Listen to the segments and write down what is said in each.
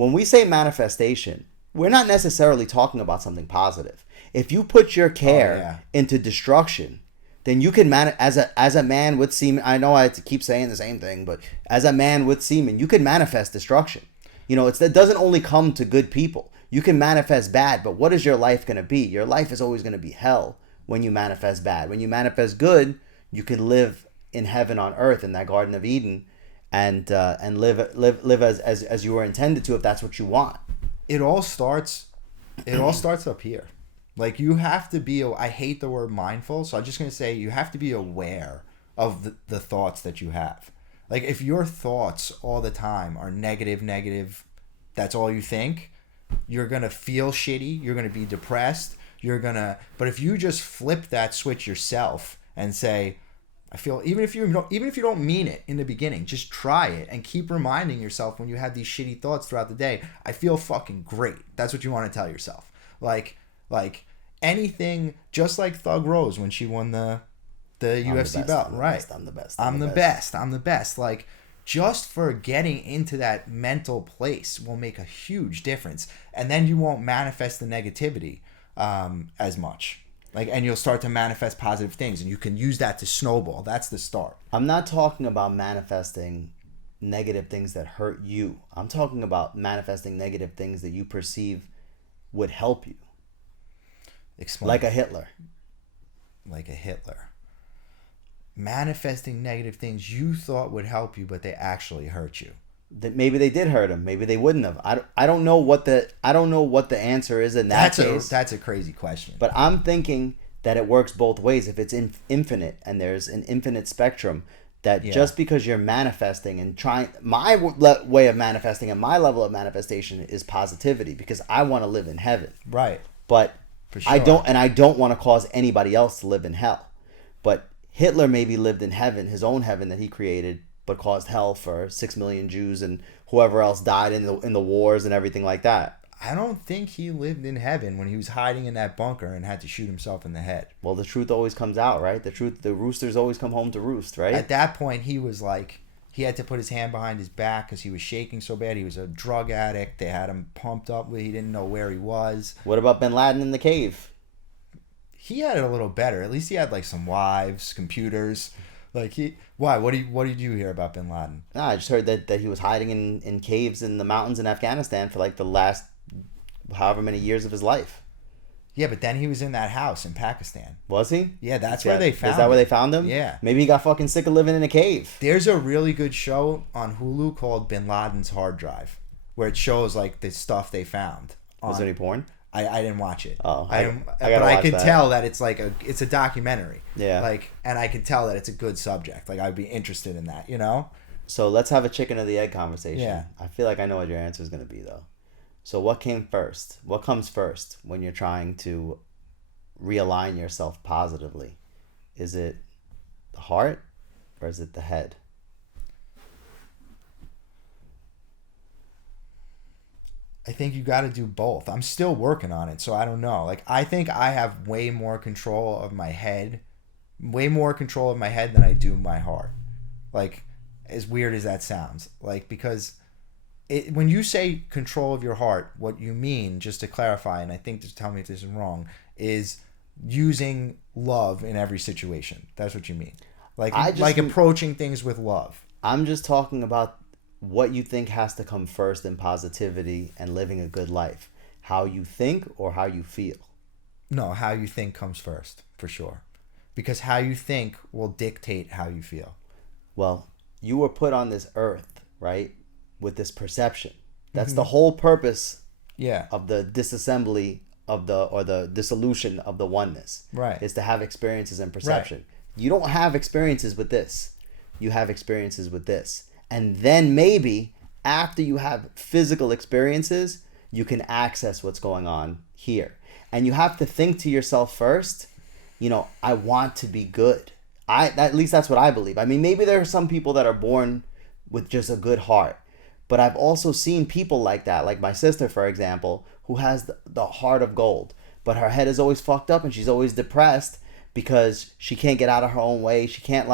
when we say manifestation, we're not necessarily talking about something positive. If you put your care into destruction, then you can as a man with semen. I know I have to keep saying the same thing, but as a man with semen, you can manifest destruction. You know, it doesn't only come to good people. You can manifest bad, but what is your life going to be? Your life is always going to be hell when you manifest bad. When you manifest good, you can live in heaven on earth in that Garden of Eden, and live as you were intended to, if that's what you want. It all starts up here. Like, you have to be, I hate the word mindful, so I'm just going to say you have to be aware of the thoughts that you have. Like, if your thoughts all the time are negative, that's all you think, you're going to feel shitty, you're going to be depressed, but if you just flip that switch yourself and say, I feel, even if you don't mean it in the beginning, just try it and keep reminding yourself when you have these shitty thoughts throughout the day, I feel fucking great. That's what you want to tell yourself. Like anything, just like Thug Rose when she won the UFC belt, right? I'm the best. Like, just for getting into that mental place will make a huge difference, and then you won't manifest the negativity as much. Like, and you'll start to manifest positive things, and you can use that to snowball. That's the start. I'm not talking about manifesting negative things that hurt you. I'm talking about manifesting negative things that you perceive would help you. Explain. Like a Hitler. Manifesting negative things you thought would help you, but they actually hurt you. That maybe they did hurt him. Maybe they wouldn't have. I don't know what the answer is in that case. That's a crazy question. But I'm thinking that it works both ways. If it's infinite and there's an infinite spectrum, that just because you're manifesting and trying, my way of manifesting and my level of manifestation is positivity, because I want to live in heaven. Right. But for sure. I don't want to cause anybody else to live in hell. But Hitler maybe lived in heaven, his own heaven that he created, but caused hell for 6 million Jews and whoever else died in the wars and everything like that. I don't think he lived in heaven when he was hiding in that bunker and had to shoot himself in the head. Well, the truth always comes out, right? The roosters always come home to roost, right? At that point, he was like, he had to put his hand behind his back because he was shaking so bad. He was a drug addict. They had him pumped up. He didn't know where he was. What about Bin Laden in the cave? He had it a little better. At least he had like some wives, computers. Like, why? What did you hear about Bin Laden? Nah, I just heard that he was hiding in caves in the mountains in Afghanistan for like the last however many years of his life. Yeah, but then he was in that house in Pakistan. Was he? Yeah, that's where they found him. Is that where they found him? Yeah. Maybe he got fucking sick of living in a cave. There's a really good show on Hulu called Bin Laden's Hard Drive, where it shows like the stuff they found. Was there any porn? I didn't watch it. Oh, but I could tell that it's like it's a documentary. Yeah. Like, and I could tell that it's a good subject. Like, I'd be interested in that, you know? So let's have a chicken or the egg conversation. Yeah. I feel like I know what your answer is going to be, though. So what came first? What comes first when you're trying to realign yourself positively? Is it the heart or is it the head? I think you got to do both. I'm still working on it, so I don't know. Like, I think I have way more control of my head than I do my heart. Like, as weird as that sounds. Like, because when you say control of your heart, what you mean, just to clarify, and I think, just tell me if this is wrong, is using love in every situation. That's what you mean. Like approaching things with love. I'm just talking about what you think has to come first in positivity and living a good life. How you think or how you feel? No, how you think comes first, for sure. Because how you think will dictate how you feel. Well, you were put on this earth, right, with this perception. That's the whole purpose of the disassembly of the dissolution of the oneness. Right. Is to have experiences and perception. Right. You don't have experiences with this. You have experiences with this. And then maybe after you have physical experiences, you can access what's going on here. And you have to think to yourself first, I want to be good. At least that's what I believe. I mean, maybe there are some people that are born with just a good heart. But I've also seen people like that, like my sister, for example, who has the heart of gold. But her head is always fucked up and she's always depressed because she can't get out of her own way. She can't,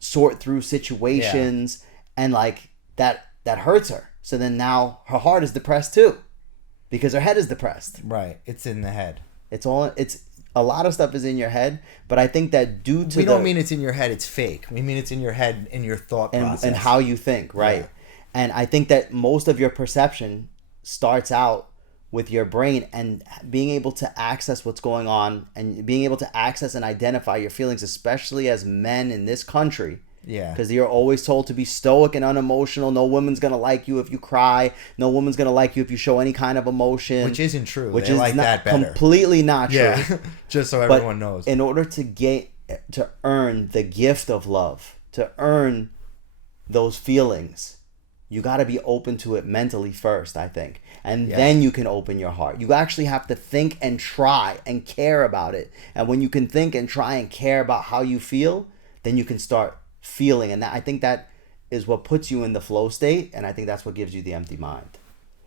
sort through situations. Yeah. And, that that hurts her. So then now her heart is depressed too, because her head is depressed. Right. It's in the head. It's a lot of stuff is in your head, but I think that due to we don't mean it's in your head, it's fake. We mean it's in your head, in your thought process. And how you think, right? Yeah. And I think that most of your perception starts out with your brain and being able to access what's going on and being able to access and identify your feelings, especially as men in this country. Yeah. Because you're always told to be stoic and unemotional. No woman's going to like you if you cry. No woman's going to like you if you show any kind of emotion. Which isn't true. Which they is like not, that better. Completely not true. Yeah. Just so everyone knows. In order to earn the gift of love, to earn those feelings, you got to be open to it mentally first, I think. And then you can open your heart. You actually have to think and try and care about it. And when you can think and try and care about how you feel, then you can start feeling. And I think that is what puts you in the flow state. And I think that's what gives you the empty mind.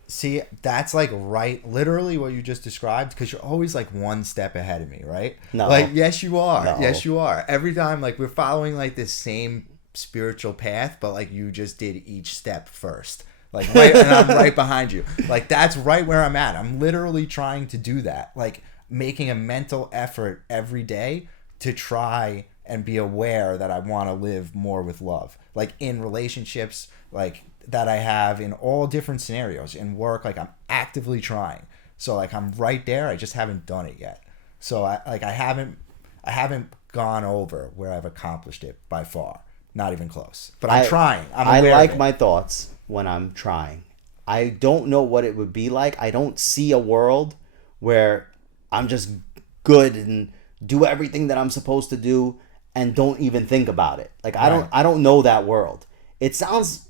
See, that's like literally what you just described, because you're always like one step ahead of me, right? No. Like, yes, you are. No. Yes, you are. Every time, like, we're following like this same spiritual path, but like you just did each step first. Like, right, and I'm right behind you. Like, that's right where I'm at. I'm literally trying to do that. Like, making a mental effort every day to try and be aware that I want to live more with love. Like, in relationships, like, that I have in all different scenarios. In work, like, I'm actively trying. So, like, I'm right there. I just haven't done it yet. So, I haven't gone over where I've accomplished it by far. Not even close. But I'm trying. I like my thoughts when I'm trying. I don't know what it would be like. I don't see a world where I'm just good and do everything that I'm supposed to do and don't even think about it. Like, I don't know that world. It sounds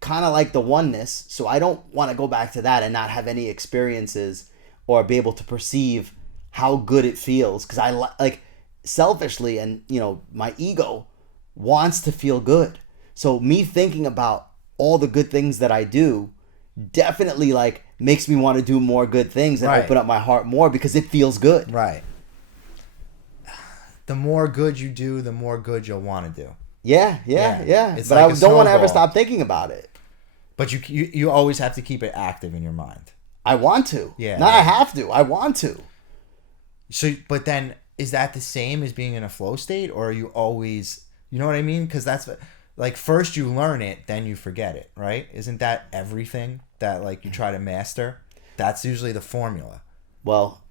kind of like the oneness, so I don't want to go back to that and not have any experiences or be able to perceive how good it feels, because I like selfishly, and you know, my ego wants to feel good. So me thinking about all the good things that I do definitely like makes me want to do more good things and open up my heart more, because it feels good. Right. The more good you do, the more good you'll want to do. Yeah. But like I don't want to ever stop thinking about it. But you always have to keep it active in your mind. I want to. Yeah. Not I have to. I want to. So, but then is that the same as being in a flow state, or are you always, you know what I mean? Because that's like, first you learn it, then you forget it, right? Isn't that everything that like you try to master? That's usually the formula. Well,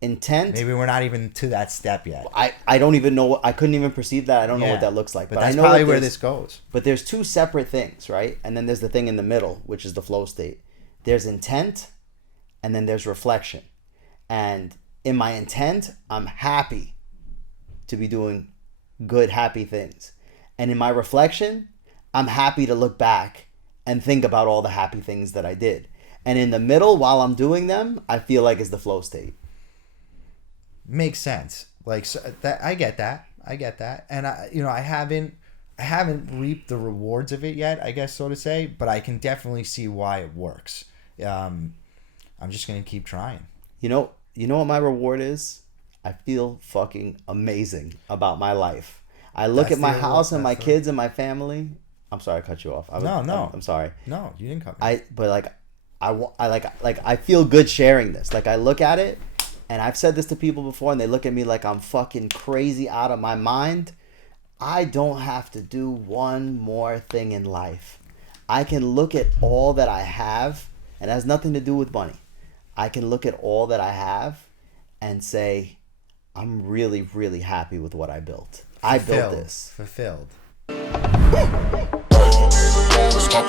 intent. Maybe we're not even to that step yet. I don't even know. I couldn't even perceive that. I don't know what that looks like. But that's I know probably where this goes. But there's two separate things, right? And then there's the thing in the middle, which is the flow state. There's intent, and then there's reflection. And in my intent, I'm happy to be doing good, happy things. And in my reflection, I'm happy to look back and think about all the happy things that I did. And in the middle, while I'm doing them, I feel like it's the flow state. Makes sense. Like, so that I get that, and I haven't reaped the rewards of it yet, I guess, so to say. But I can definitely see why it works. I'm just gonna keep trying. You know what my reward is? I feel fucking amazing about my life. I look at my house and my kids and my family. I'm sorry I cut you off. No. I'm sorry. No, you didn't cut me. I feel good sharing this. Like, I look at it, and I've said this to people before, and they look at me like I'm fucking crazy out of my mind. I don't have to do one more thing in life. I can look at all that I have, and it has nothing to do with money. I can look at all that I have and say, I'm really, really happy with what I built. I built this. Fulfilled. Let's talk